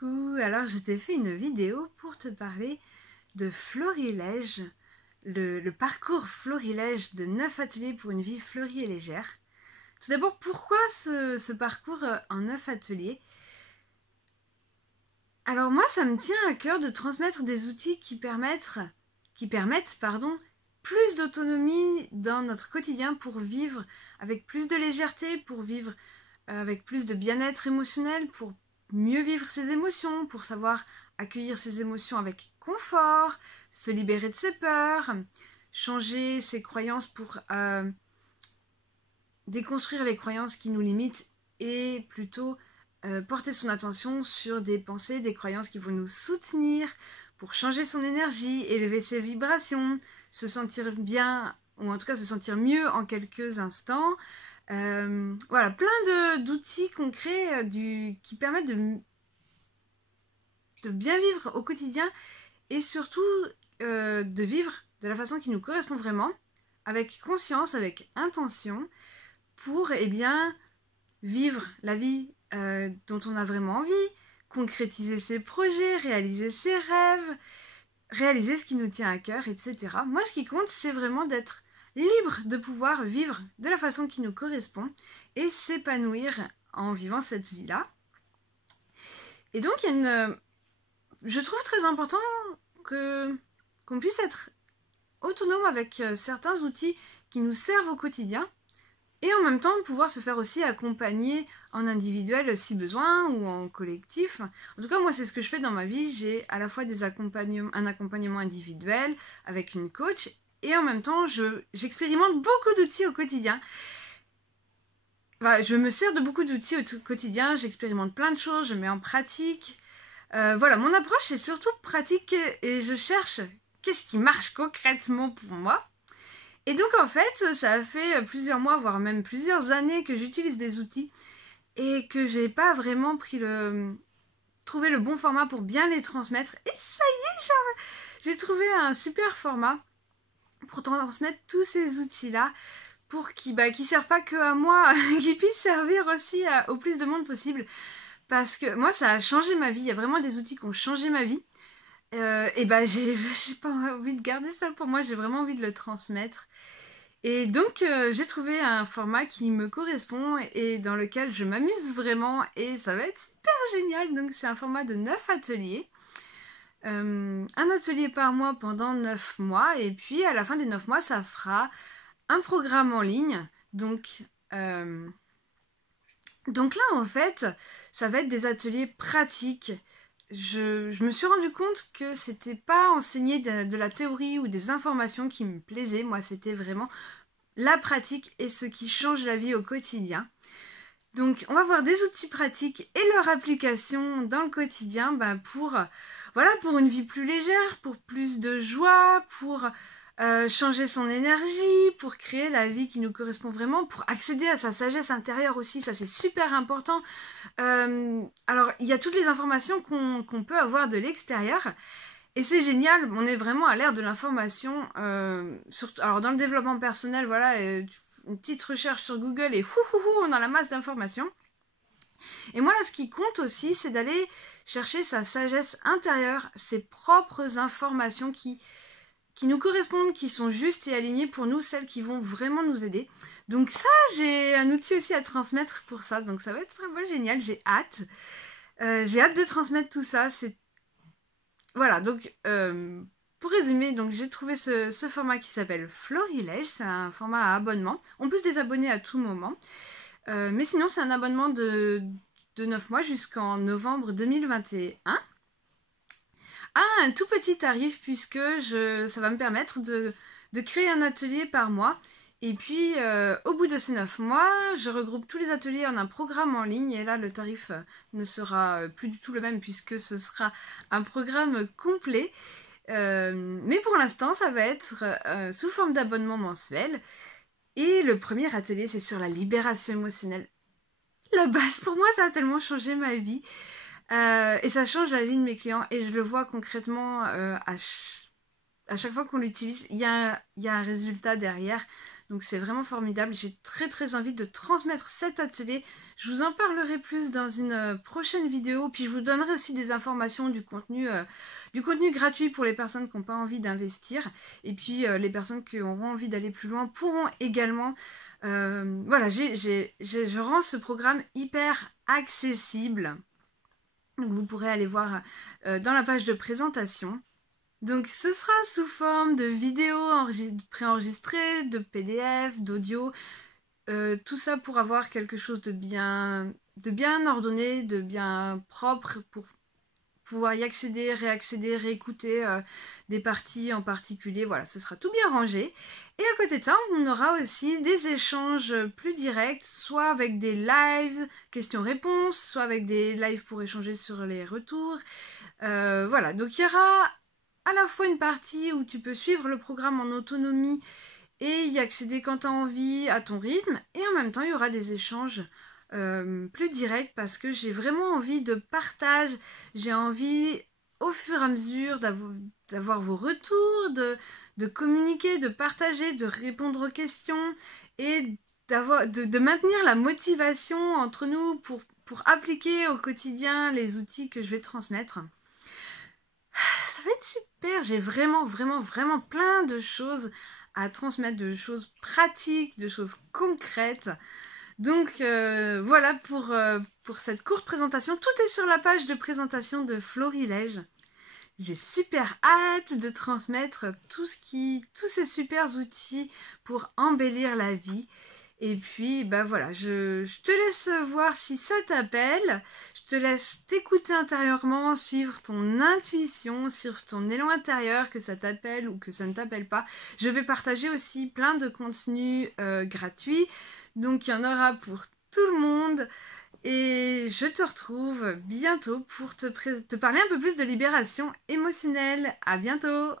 Coucou, alors je t'ai fait une vidéo pour te parler de Florilège, le parcours Florilège de 9 ateliers pour une vie fleurie et légère. Tout d'abord, pourquoi ce parcours en 9 ateliers? Alors moi, ça me tient à cœur de transmettre des outils qui permettent plus d'autonomie dans notre quotidien pour vivre avec plus de légèreté, pour vivre avec plus de bien-être émotionnel, pour mieux vivre ses émotions, pour savoir accueillir ses émotions avec confort, se libérer de ses peurs, changer ses croyances pour déconstruire les croyances qui nous limitent et plutôt porter son attention sur des pensées, des croyances qui vont nous soutenir pour changer son énergie, élever ses vibrations, se sentir bien ou en tout cas se sentir mieux en quelques instants. Voilà, plein d'outils concrets qui permettent de bien vivre au quotidien et surtout de vivre de la façon qui nous correspond vraiment, avec conscience, avec intention, pour vivre la vie dont on a vraiment envie, concrétiser ses projets, réaliser ses rêves, réaliser ce qui nous tient à cœur, etc. Moi, ce qui compte, c'est vraiment d'être libre de pouvoir vivre de la façon qui nous correspond et s'épanouir en vivant cette vie-là. Et donc, je trouve très important qu'on puisse être autonome avec certains outils qui nous servent au quotidien et en même temps pouvoir se faire aussi accompagner en individuel si besoin ou en collectif. En tout cas, moi, c'est ce que je fais dans ma vie. J'ai à la fois un accompagnement individuel avec une coach et en même temps, j'expérimente beaucoup d'outils au quotidien. Enfin, je me sers de beaucoup d'outils au quotidien, j'expérimente plein de choses, je mets en pratique. Voilà, mon approche est surtout pratique et je cherche qu'est-ce qui marche concrètement pour moi. Et donc en fait, ça a fait plusieurs mois, voire même plusieurs années que j'utilise des outils et que j'ai pas vraiment trouvé le bon format pour bien les transmettre. Et ça y est, j'ai trouvé un super format pour transmettre tous ces outils-là pour qui servent pas que à moi, qui puissent servir aussi au plus de monde possible. Parce que moi, ça a changé ma vie. Il y a vraiment des outils qui ont changé ma vie. J'ai pas envie de garder ça pour moi, j'ai vraiment envie de le transmettre. Et donc, j'ai trouvé un format qui me correspond et dans lequel je m'amuse vraiment et ça va être super génial. Donc, c'est un format de 9 ateliers. Un atelier par mois pendant 9 mois et puis à la fin des 9 mois, ça fera un programme en ligne. Donc là, en fait, ça va être des ateliers pratiques. Je me suis rendu compte que c'était pas enseigner de la théorie ou des informations qui me plaisaient. Moi, c'était vraiment la pratique et ce qui change la vie au quotidien. Donc, on va voir des outils pratiques et leur application dans le quotidien pour une vie plus légère, pour plus de joie, pour changer son énergie, pour créer la vie qui nous correspond vraiment, pour accéder à sa sagesse intérieure aussi, ça c'est super important. Alors, il y a toutes les informations qu'on peut avoir de l'extérieur, et c'est génial, on est vraiment à l'ère de l'information, alors dans le développement personnel, voilà, une petite recherche sur Google et on a la masse d'informations. Et moi là, ce qui compte aussi, c'est d'aller chercher sa sagesse intérieure, ses propres informations qui nous correspondent, qui sont justes et alignées pour nous, celles qui vont vraiment nous aider. Donc ça, j'ai un outil aussi à transmettre pour ça, donc ça va être vraiment génial, j'ai hâte. J'ai hâte de transmettre tout ça. Voilà, donc pour résumer, donc j'ai trouvé ce format qui s'appelle Florilège, c'est un format à abonnement. On peut se désabonner à tout moment, mais sinon c'est un abonnement de 9 mois jusqu'en novembre 2021. À un tout petit tarif puisque ça va me permettre de créer un atelier par mois. Et puis, au bout de ces 9 mois, je regroupe tous les ateliers en un programme en ligne. Et là, le tarif ne sera plus du tout le même puisque ce sera un programme complet. Mais pour l'instant, ça va être sous forme d'abonnement mensuel. Et le premier atelier, c'est sur la libération émotionnelle. La base, pour moi, ça a tellement changé ma vie. Et ça change la vie de mes clients et je le vois concrètement à chaque fois qu'on l'utilise, il y a un résultat derrière. Donc c'est vraiment formidable. J'ai très envie de transmettre cet atelier. Je vous en parlerai plus dans une prochaine vidéo. Puis je vous donnerai aussi des informations du contenu gratuit pour les personnes qui n'ont pas envie d'investir. Et puis les personnes qui auront envie d'aller plus loin pourront également... voilà, je rends ce programme hyper accessible. Donc vous pourrez aller voir dans la page de présentation. Donc ce sera sous forme de vidéos préenregistrées, de PDF, d'audio, tout ça pour avoir quelque chose de bien ordonné, de bien propre pour pouvoir y accéder, réaccéder, réécouter des parties en particulier. Voilà, ce sera tout bien rangé. Et à côté de ça, on aura aussi des échanges plus directs, soit avec des lives, questions-réponses, soit avec des lives pour échanger sur les retours. Voilà, donc il y aura à la fois une partie où tu peux suivre le programme en autonomie et y accéder quand tu as envie, à ton rythme, et en même temps, il y aura des échanges plus directs parce que j'ai vraiment envie de partage, j'ai envie au fur et à mesure d'avoir vos retours, de communiquer, de partager, de répondre aux questions et de maintenir la motivation entre nous pour appliquer au quotidien les outils que je vais transmettre. Ça va être super, j'ai vraiment plein de choses à transmettre, de choses pratiques, de choses concrètes. Donc voilà pour cette courte présentation. Tout est sur la page de présentation de Florilège. J'ai super hâte de transmettre tous ces super outils pour embellir la vie. Et puis, bah voilà, je te laisse voir si ça t'appelle. Je te laisse t'écouter intérieurement, suivre ton intuition, suivre ton élan intérieur, que ça t'appelle ou que ça ne t'appelle pas. Je vais partager aussi plein de contenus gratuits. Donc, il y en aura pour tout le monde. Et je te retrouve bientôt pour te parler un peu plus de libération émotionnelle. À bientôt!